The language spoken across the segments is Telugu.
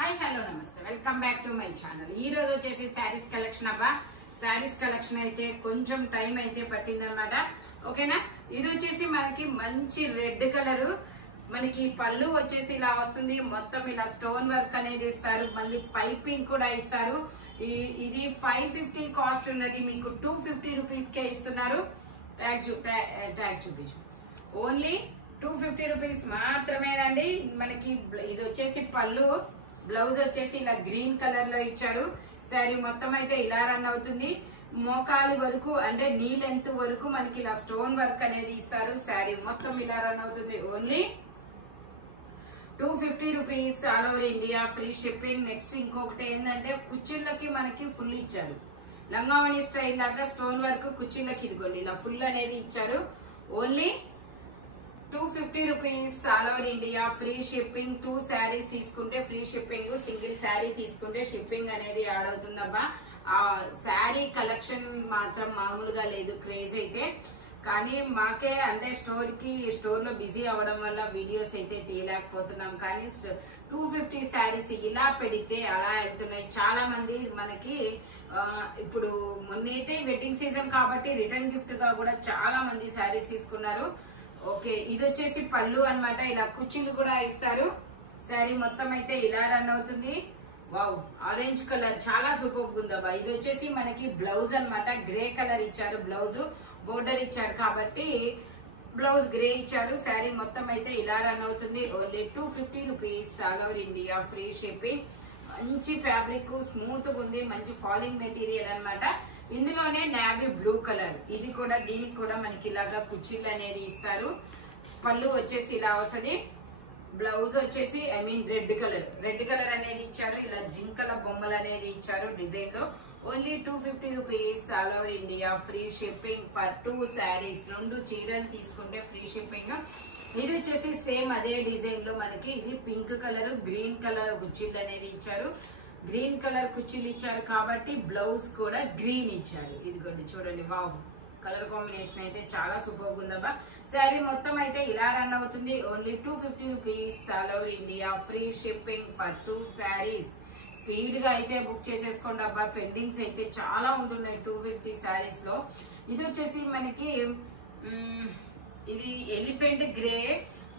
హాయ్ హలో నమస్తే welcome back to my channel. ఈ రోజు వచ్చేసి శారీస్ కలెక్షన్ అబ్బా. శారీస్ కలెక్షన్ అయితే కొంచెం టైం అయితే పట్టిందనమాట. ఓకేనా, ఇది వచ్చేసి మనకి మంచి రెడ్ కలర్, మనకి పళ్ళు వచ్చేసి ఇలా వస్తుంది. మొత్తం ఇలా స్టోన్ వర్క్ అనేది ఇస్తారు, మళ్ళీ పైపింగ్ కూడా ఇస్తారు. ఇది 550 కాస్ట్ ఉన్నది, మీకు 250 రూపీస్ కే ఇస్తున్నారు. ట్యాగ్ చూపించు. ఓన్లీ 250 రూపీస్ మాత్రమేనండి. మనకి ఇది వచ్చేసి పళ్ళు, బ్లౌజ్ వచ్చేసి ఇలా గ్రీన్ కలర్ లో ఇచ్చారు. శారీ మొత్తం అయితే ఇలా రన్ అవుతుంది. మోకాలి వరకు అంటే నీ లెంత్ వరకు మనకి ఇలా స్టోన్ వర్క్ అనేది ఇస్తారు. శారీ మొత్తం ఇలా రన్ అవుతుంది. Only 250 rupees all over India, free shipping. Next ఇంకొకటి ఏంటంటే కుచ్చిళ్ళకి మనకి ఫుల్ ఇచ్చారు. లంగావణి స్టైల్ లాగా స్టోన్ వర్క్ కుచ్చిళ్ళకి ఇదిగోండి ఇలా ఫుల్ అనేది ఇచ్చారు. Only 250 rupees all over India, free shipping. 2 saris తీసుకుంటే ఫ్రీ షిప్పింగ్, సింగిల్ శారీ తీసుకుంటే షిప్పింగ్ అనేది యాడ్ అవుతుందబ్బా. ఆ శారీ కలెక్షన్ మాత్రం మామూలుగా లేదు, క్రేజ్ అయితే. కానీ మాకే అంటే స్టోర్ లో బిజీ అవడం వల్ల వీడియోస్ అయితే తీయలేకపోతున్నాం. కానీ 250 శారీస్ ఇలా పెడితే అలా వెళ్తున్నాయి. చాలా మంది మనకి ఇప్పుడు మొన్నైతే వెడ్డింగ్ సీజన్ కాబట్టి రిటర్న్ గిఫ్ట్ గా కూడా చాలా మంది శారీస్ తీసుకున్నారు. ఓకే, ఇది వచ్చేసి పళ్ళు అన్నమాట. ఇలా కుర్చీలు కూడా ఇస్తారు. శారీ మొత్తం అయితే ఇలా రన్ అవుతుంది. వావ్, ఆరెంజ్ కలర్ చాలా సూపర్ ఉందబ్బా. ఇది వచ్చేసి మనకి బ్లౌజ్ అన్నమాట. గ్రే కలర్ ఇచ్చారు, బ్లౌజ్ బోర్డర్ ఇచ్చారు కాబట్టి బ్లౌజ్ గ్రే ఇచ్చారు. శారీ మొత్తం అయితే ఇలా రన్ అవుతుంది. Only 250 rupees all over India, free shipping. మంచి ఫ్యాబ్రిక్, స్మూత్ ఉంది, మంచి ఫాలింగ్ మెటీరియల్ అన్నమాట. ఇందులోనే నావీ బ్లూ కలర్, ఇది కూడా దీనికి కూడా మనకి ఇలాగా కుర్చీలు అనేది ఇస్తారు. పళ్ళు వచ్చేసి ఇలా వస్తుంది. బ్లౌజ్ వచ్చేసి రెడ్ కలర్ అనేది ఇచ్చారు. ఇలా జింకల బొమ్మలు అనేది ఇచ్చారు డిజైన్ లో. Only 250 rupees all over India, free shipping for 2 saris. 2 చీరలు తీసుకుంటే ఫ్రీ షిప్పింగ్. ఇది వచ్చేసి సేమ్ అదే డిజైన్ లో మనకి ఇది పింక్ కలర్, గ్రీన్ కలర్ కుర్చీలు అనేది ఇచ్చారు. గ్రీన్ కలర్ కుర్చీలు ఇచ్చారు కాబట్టి బ్లౌజ్ కూడా గ్రీన్ ఇచ్చారు. ఇదిగోండి చూడండి, వావ్, కలర్ కాంబినేషన్ అయితే చాలా సూపర్ ఉందబ్బా. శారీ మొత్తం అయితే ఇలా రన్ అవుతుంది. Only 250 rupees all over India, free shipping for 2 saris. Speed గా అయితే బుక్ చేసేసుకోండి అబ్బా, పెండింగ్స్ అయితే చాలా ఉంటున్నాయి 250 శారీస్ లో. ఇది వచ్చేసి మనకి ఇది ఎలిఫెంట్ గ్రే,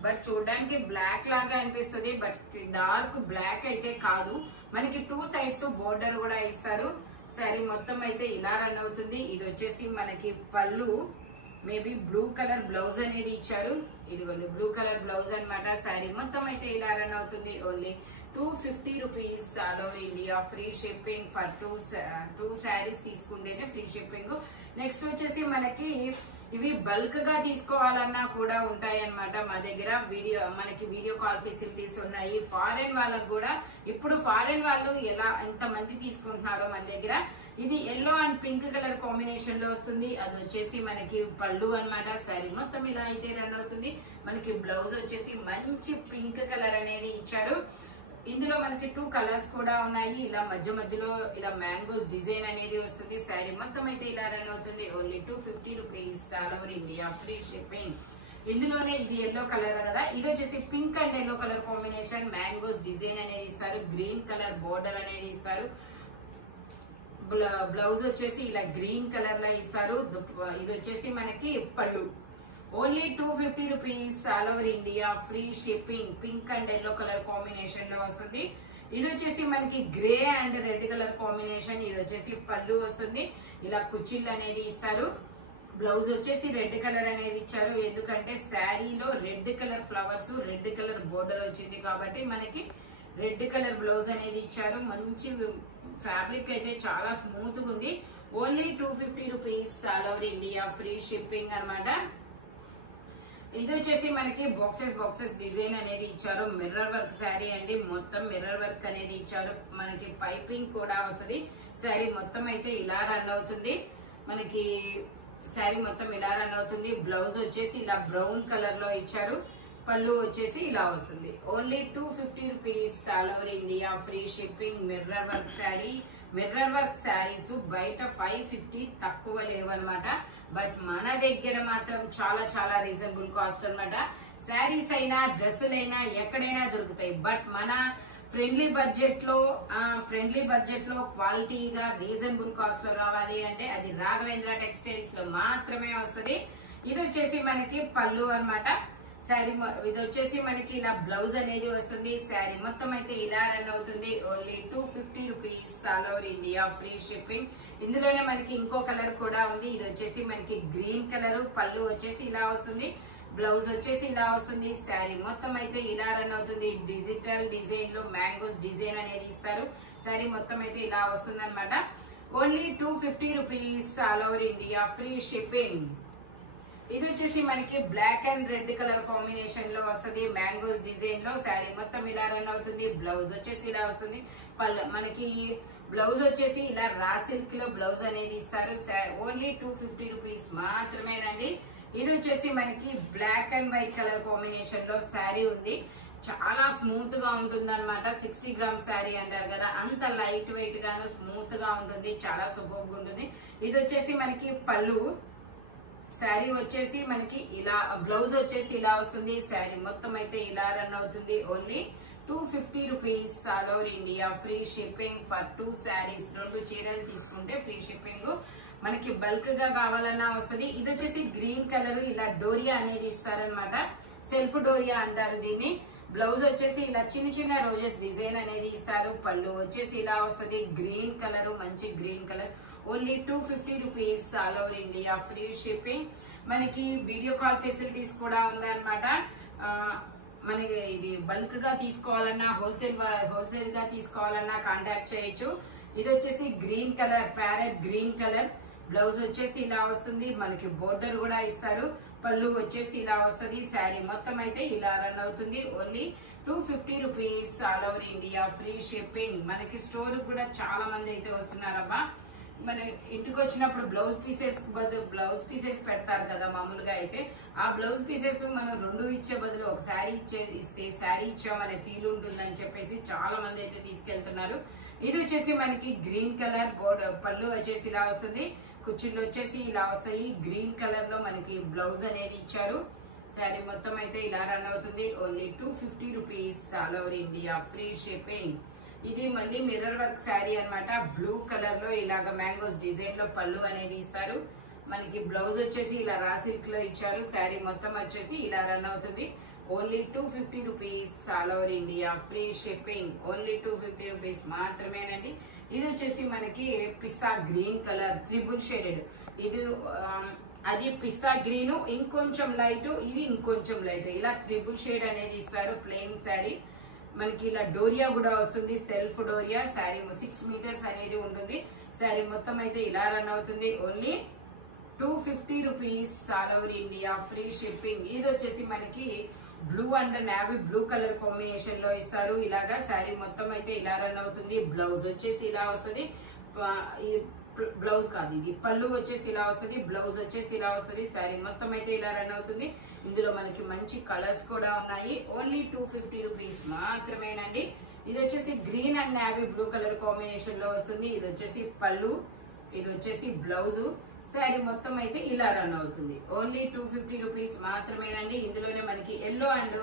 బట్ చూడడానికి బ్లాక్ లాగా అనిపిస్తుంది, బట్ డార్క్ బ్లాక్ అయితే కాదు. మనకి 2 సైడ్స్ బోర్డర్ కూడా ఇస్తారు. శారీ మొత్తం అయితే ఇలా రన్ అవుతుంది. ఇది వచ్చేసి మనకి పళ్ళు, మేబీ బ్లూ కలర్ బ్లౌజ్ అనేది ఇచ్చారు. ఇదిగోండి బ్లూ కలర్ బ్లౌజ్ అన్నమాట. శారీ మొత్తం అయితే ఇలా రన్ అవుతుంది. Only 250 rupees all over India, free shipping for 2 saris తీసుకుంటేనే ఫ్రీ షిప్పింగ్. నెక్స్ట్ వచ్చేసి మనకి ఇవి బల్క్ గా తీసుకోవాలన్నా కూడా ఉంటాయి అన్నమాట. మా దగ్గర మనకి వీడియో కాల్ ఫెసిలిటీస్ ఉన్నాయి. ఫారెన్ వాళ్ళకు కూడా, ఇప్పుడు ఫారెన్ వాళ్ళు ఎంత మంది తీసుకుంటున్నారో మన దగ్గర. ఇది yellow and pink colour combination లో వస్తుంది. అది వచ్చేసి మనకి పళ్ళు అన్నమాట. శారీ మొత్తం ఇలా అయితే రన్ అవుతుంది. మనకి బ్లౌజ్ వచ్చేసి మంచి పింక్ కలర్ అనేది ఇచ్చారు. ఇందులో మనకి 2 కలర్స్ కూడా ఉన్నాయి. ఇలా మధ్యలో ఇలా మ్యాంగోస్ డిజైన్ అనేది వస్తుంది. శారీ మొత్తం అయితే ఇలా రన్ అవుతుంది. Only 250 rupees all over India, free shipping. ఇందులోనే ఇది ఎల్లో కలర్ కదా, ఇది వచ్చేసి pink and yellow colour combination. Mangoes design అనేది ఇస్తారు. గ్రీన్ కలర్ బోర్డర్ అనేది ఇస్తారు. బ్లౌజ్ వచ్చేసి ఇలా గ్రీన్ కలర్ లో ఇస్తారు. ఇది వచ్చేసి మనకి పళ్ళు. Only 250 rupees all over India, free shipping. Pink and yellow colour combination లో వస్తుంది. ఇది వచ్చేసి మనకి grey and red colour combination. ఇది వచ్చేసి పళ్ళు వస్తుంది. ఇలా కుచ్చిళ్ళు అనేది ఇస్తారు. బ్లౌజ్ వచ్చేసి రెడ్ కలర్ అనేది ఇచ్చారు. ఎందుకంటే శారీలో red colour flowers, red colour border వచ్చింది కాబట్టి మనకి రెడ్ కలర్ బ్లౌజ్ అనేది ఇచ్చారు. మంచి ఫ్యాబ్రిక్ అయితే చాలా స్మూత్ గా ఉంది. Only 250 rupees all over India, free shipping అన్నమాట. ఇది వచ్చేసి మనకి బాక్సెస్ డిజైన్ అనేది ఇచ్చారు. మిర్రర్ వర్క్ శారీ అండి, మొత్తం మిర్రర్ వర్క్ అనేది ఇచ్చారు. మనకి పైపింగ్ కూడా వస్తుంది. శారీ మొత్తం అయితే ఇలా రన్ అవుతుంది. మనకి శారీ మొత్తం ఇలా రన్ అవుతుంది. బ్లౌజ్ వచ్చేసి ఇలా బ్రౌన్ కలర్ లో ఇచ్చారు. పళ్ళు వచ్చేసి ఇలా వస్తుంది. Only 250 rupees all over India, free shipping. Mirror work saris బయట 550 తక్కువ లేవన్నమాట. బట్ మన దగ్గర మాత్రం చాలా చాలా రీజనబుల్ కాస్ట్ అన్నమాట. శారీస్ అయినా డ్రెస్సులైనా ఎక్కడైనా దొరుకుతాయి. బట్ మన ఫ్రెండ్లీ బడ్జెట్ లో క్వాలిటీగా రీజనబుల్ కాస్ట్ లో రావాలి అంటే అది రాఘవేంద్ర టెక్స్టైల్స్ లో మాత్రమే వస్తుంది. ఇది వచ్చేసి మనకి పళ్ళు అన్నమాట. శారీ ఇది వచ్చేసి మనకి ఇలా బ్లౌజ్ అనేది వస్తుంది. శారీ మొత్తం అయితే ఇలా రన్ అవుతుంది. Only 250 rupees, all over India free shipping. ఇందులోనే మనకి ఇంకో కలర్ కూడా ఉంది. ఇది వచ్చేసి మనకి గ్రీన్ కలర్. పళ్ళు వచ్చేసి ఇలా వస్తుంది, బ్లౌజ్ వచ్చేసి ఇలా వస్తుంది. శారీ మొత్తం అయితే ఇలా రన్ అవుతుంది. డిజిటల్ డిజైన్ లో మ్యాంగోస్ డిజైన్ అనేది ఇస్తారు. శారీ మొత్తం అయితే ఇలా వస్తుంది అనమాట. Only 250 rupees, all over India free shipping. ఇది వచ్చేసి మనకి black and red colour combination లో వస్తుంది. మ్యాంగోస్ డిజైన్ లో శారీ మొత్తం ఇలా రన్ అవుతుంది. బ్లౌజ్ వచ్చేసి ఇలా వస్తుంది. మనకి బ్లౌజ్ వచ్చేసి ఇలా రా సిల్క్ లో బ్లౌజ్ అనేది ఇస్తారు. ఓన్లీ 250 రూపీస్ మాత్రమేనండి. ఇది వచ్చేసి మనకి black and white colour combination లో శారీ ఉంది. చాలా స్మూత్ గా ఉంటుంది అనమాట. 60 గ్రామ్స్ శారీ అంటారు కదా, అంత లైట్ వెయిట్ గాను స్మూత్ గా ఉంటుంది. చాలా సూపర్గా ఉంటుంది. ఇది వచ్చేసి మనకి పళ్ళు. శారీ వచ్చేసి మనకి ఇలా, బ్లౌజ్ వచ్చేసి ఇలా వస్తుంది. శారీ మొత్తం అయితే ఇలా రన్ అవుతుంది. Only 250 rupees, all over India free shipping for 2 saris. 2 చీరలు తీసుకుంటే ఫ్రీ షిప్పింగ్. మనకి బల్క్ గా కావాలన్నా వస్తుంది. ఇది వచ్చేసి గ్రీన్ కలర్, ఇలా డోరియా అనేది ఇస్తారనమాట. సెల్ఫ్ డోరియా అంటారు దీన్ని. బ్లౌజ్ వచ్చేసి ఇలా చిన్న చిన్న రోజెస్ డిజైన్ అనేది ఇస్తారు. పళ్ళు వచ్చేసి ఇలా వస్తుంది. గ్రీన్ కలర్, మంచి green colour. Only 250 rupees, all over India free shipping. మనకి వీడియో కాల్ ఫెసిలిటీస్ కూడా ఉందన్నమాట. మనకి ఇది బల్క్ గా తీసుకోవాలన్నా, హోల్సేల్ గా తీసుకోవాలన్నా కాంటాక్ట్ చేయొచ్చు. ఇది వచ్చేసి green colour, parrot green colour. Blouse వచ్చేసి ఇలా వస్తుంది. మనకి బోర్డర్ కూడా ఇస్తారు. పళ్ళు వచ్చేసి ఇలా వస్తుంది. శారీ మొత్తం అయితే ఇలా రన్ అవుతుంది. Only 250 rupees, all over India free shipping. మనకి స్టోర్ కూడా చాలా మంది అయితే వస్తున్నారబ్బా. మన ఇంటికి వచ్చినప్పుడు బ్లౌజ్ పీసెస్ పెడతారు కదా మామూలుగా అయితే. ఆ బ్లౌజ్ పీసెస్ మనం 2 ఇచ్చే బదులు ఒక శారీ ఇస్తే శారీ ఇచ్చామనే ఫీల్ ఉంటుందని చెప్పేసి చాలా మంది అయితే తీసుకెళ్తున్నారు. ఇది వచ్చేసి మనకి గ్రీన్ కలర్ బోర్డర్. పళ్ళు వచ్చేసి ఇలా వస్తుంది. కుర్చీలు వచ్చేసి ఇలా వస్తాయి. గ్రీన్ కలర్ లో మనకి బ్లౌజ్ అనేది ఇచ్చారు. శారీ మొత్తం అయితే ఇలా రన్ అవుతుంది. Only 250 rupees, all over India free shipping. ఇది మళ్ళీ మిర్రర్ వర్క్ శారీ అన్నమాట. బ్లూ కలర్ లో ఇలాగ మ్యాంగోస్ డిజైన్ లో పళ్ళు అనేది ఇస్తారు. మనకి బ్లౌజ్ వచ్చేసి ఇలా రా సిల్క్ లో ఇచ్చారు. శారీ మొత్తం వచ్చేసి ఇలా రన్ అవుతుంది. Only 250 rupees, all over India free shipping. Only 250 rupees మాత్రమేనండి. ఇది వచ్చేసి మనకి pista green colour, triple shaded. ఇది అది పిస్తా గ్రీన్, ఇంకొంచెం లైట్, ఇది ఇంకొంచెం లైట్, ఇలా త్రిబుల్ షేడ్ అనేది ఇస్తారు. ప్లెయిన్ శారీ. మనకి ఇలా డోరియా కూడా వస్తుంది, సెల్ఫ్ డోరియా. శారీ 6 మీటర్స్ అనేది ఉంటుంది. శారీ మొత్తం అయితే ఇలా రన్ అవుతుంది. Only 250 rupees, all over India free shipping. ఇది వచ్చేసి మనకి blue and navy blue colour combination లో ఇస్తారు. ఇలాగా శారీ మొత్తం అయితే ఇలా రన్ అవుతుంది. బ్లౌజ్ వచ్చేసి ఇలా వస్తుంది. బ్లౌజ్ కాదు, ఇది పళ్ళు వచ్చేసి ఇలా వస్తుంది. బ్లౌజ్ వచ్చేసి ఇలా వస్తుంది. శారీ మొత్తం అయితే ఇలా రన్ అవుతుంది. ఇందులో మనకి మంచి కలర్స్ కూడా ఉన్నాయి. ఓన్లీ 250 రూపీస్ మాత్రమేనండి. ఇది వచ్చేసి green and navy blue colour combination లో వస్తుంది. ఇది వచ్చేసి పళ్ళు, ఇది వచ్చేసి బ్లౌజ్. శారీ మొత్తం అయితే ఇలా రన్ అవుతుంది. ఓన్లీ 250 రూపీస్ మాత్రమేనండి. ఇందులోనే మనకి yellow and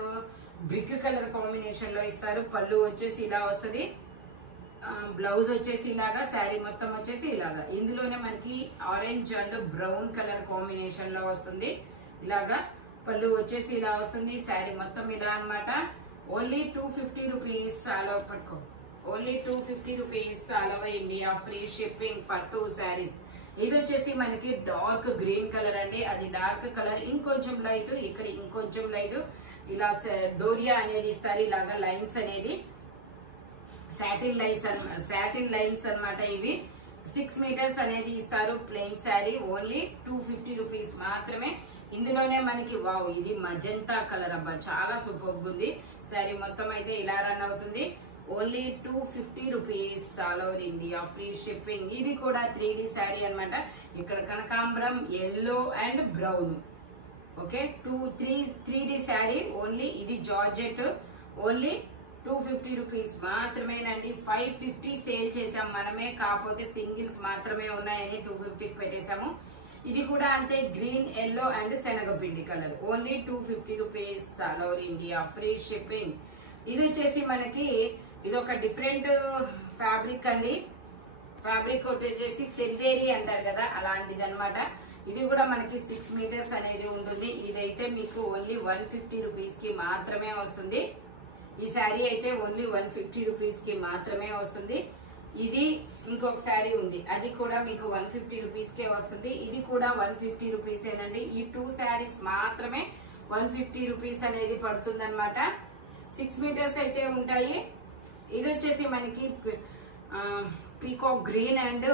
brick colour combination లో ఇస్తారు. పళ్ళు వచ్చేసి ఇలా వస్తుంది. బ్లౌజ్ వచ్చేసి ఇలాగా. శారీ మొత్తం వచ్చేసి ఇలాగా. ఇందులోనే మనకి orange and brown colour combination లో వస్తుంది. ఇలాగా పళ్ళు వచ్చేసి ఇలా వస్తుంది. శారీ మొత్తం ఇలా అన్నమాట. ఓన్లీ 250 రూపీస్, ఆల్ ఓవర్ పట్టుకో. Only 250 rupees, all over India free shipping for 2 saris. ఇది వచ్చేసి మనకి డార్క్ గ్రీన్ కలర్ అండి. అది డార్క్ కలర్, ఇంకొంచెం లైట్, ఇక్కడ ఇంకొంచెం లైట్. ఇలా డోరియా అనేది ఇస్తారు. ఇలాగా లైన్స్ అనేది సాటిన్ లైన్స్ అన్నమాట. ఇవి 6 మీటర్స్ అనేది ఇస్తారు. ప్లెయిన్ శారీ. ఓన్లీ 250 రూపీస్ మాత్రమే. ఇందులోనే మనకి వావ్, ఇది మజంతా కలర్ అబ్బా, చాలా సూపర్ ఉంది. శారీ మొత్తం అయితే ఇలా రన్ అవుతుంది. Only 250 rupees, all over India free shipping. ఇది కూడా 3D శారీ అన్నమాట. ఇక్కడ కనకాంబరం, yellow and brown. Okay, 3D sari. Only ఇది జార్జెట్. ఓన్లీ 250 రూపీస్ మాత్రమేనండి. 550 సేల్ చేసాం మనమే, కాకపోతే సింగిల్స్ మాత్రమే ఉన్నాయని 250కి పెట్టేశాము. ఇది కూడా అంతే, గ్రీన్, ఎల్లో అండ్ శనగపిండి colour. Only 250 rupees, all over India free shipping. ఇది వచ్చేసి మనకి ఇది ఒక డిఫరెంట్ ఫ్యాబ్రిక్ అండి. ఫ్యాబ్రిక్ వచ్చేసి చందేరి అంటారు కదా, అలాంటిది అనమాట. ఇది కూడా మనకి 6 మీటర్స్ అనేది ఉంటుంది. ఇదైతే మీకు ఓన్లీ 150 రూపీస్ కి మాత్రమే వస్తుంది. ఈ శారీ అయితే ఓన్లీ 150 రూపీస్ కి మాత్రమే వస్తుంది. ఇది ఇంకొక శారీ ఉంది, అది కూడా మీకు 150 రూపీస్ కే వస్తుంది. ఇది కూడా 150 రూపీస్ ఏనండి. ఈ 2 శారీస్ మాత్రమే 150 రూపీస్ అనేది పడుతుంది అనమాట. 6 మీటర్స్ అయితే ఉంటాయి. ఇది వచ్చేసి మనకి peacock green and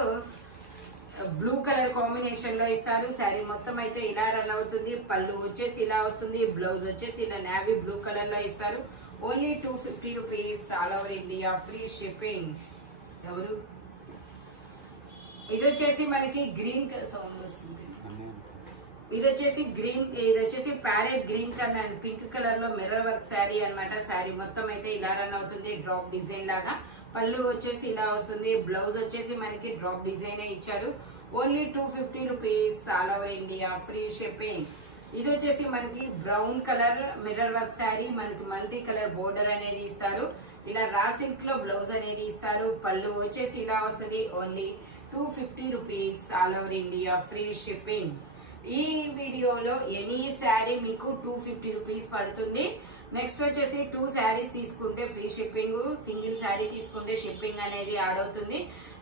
blue colour combination లో ఇస్తారు. శారీ మొత్తం అయితే ఇలా రన్ అవుతుంది. పళ్ళు వచ్చేసి ఇలా వస్తుంది. బ్లౌజ్ వచ్చేసి ఇలా నేవీ బ్లూ కలర్ లో ఇస్తారు. Only 250 rupees, all over India, free shipping. ఎవరు ఇది వచ్చేసి మనకి గ్రీన్ సౌండ్ వస్తుంది. ఇది వచ్చేసి parrot green colour and pink colour లో మిర్రర్ వర్క్ శారీ అనమాట. శారీ మొత్తం అయితే ఇలా రన్ అవుతుంది, డ్రాప్ డిజైన్ లాగా. పళ్ళు వచ్చేసి ఇలా వస్తుంది. బ్లౌజ్ వచ్చేసి మనకి డ్రాప్ డిజైన్ ఇచ్చారు. Only 250 rupees, all over India, free shipping. ఇది వచ్చేసి మనకి brown colour mirror work sari. మనకి మల్టీ కలర్ బోర్డర్ అనేది ఇస్తారు. ఇలా రా సిల్క్ లో బ్లౌజ్ అనేది ఇస్తారు. పళ్ళు వచ్చేసి ఇలా వస్తుంది. Only 250 rupees, all over India, free shipping. ఈ వీడియోలో ఎనీ శారీ మీకు 250 రూపీస్ పడుతుంది. నెక్స్ట్ వచ్చేసి 2 శారీస్ తీసుకుంటే ఫ్రీ షిప్పింగ్, సింగిల్ శారీ తీసుకుంటే షిప్పింగ్ అనేది యాడ్ అవుతుంది.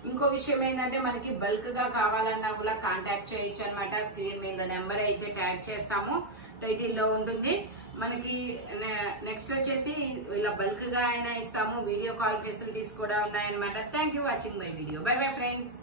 ఇంకో విషయం ఏంటంటే మనకి బల్క్ గా కావాలన్నా కూడా కాంటాక్ట్ చేయొచ్చు అనమాట. స్క్రీన్ మీద నెంబర్ అయితే ట్యాగ్ చేస్తాము, టైటిల్ లో ఉంటుంది. మనకి నెక్స్ట్ వచ్చేసి ఇలా బల్క్ గా అయినా ఇస్తాము. వీడియో కాల్ ఫెసిలిటీస్ కూడా ఉన్నాయన్నమాట. Thank you watching my video. By bye friends.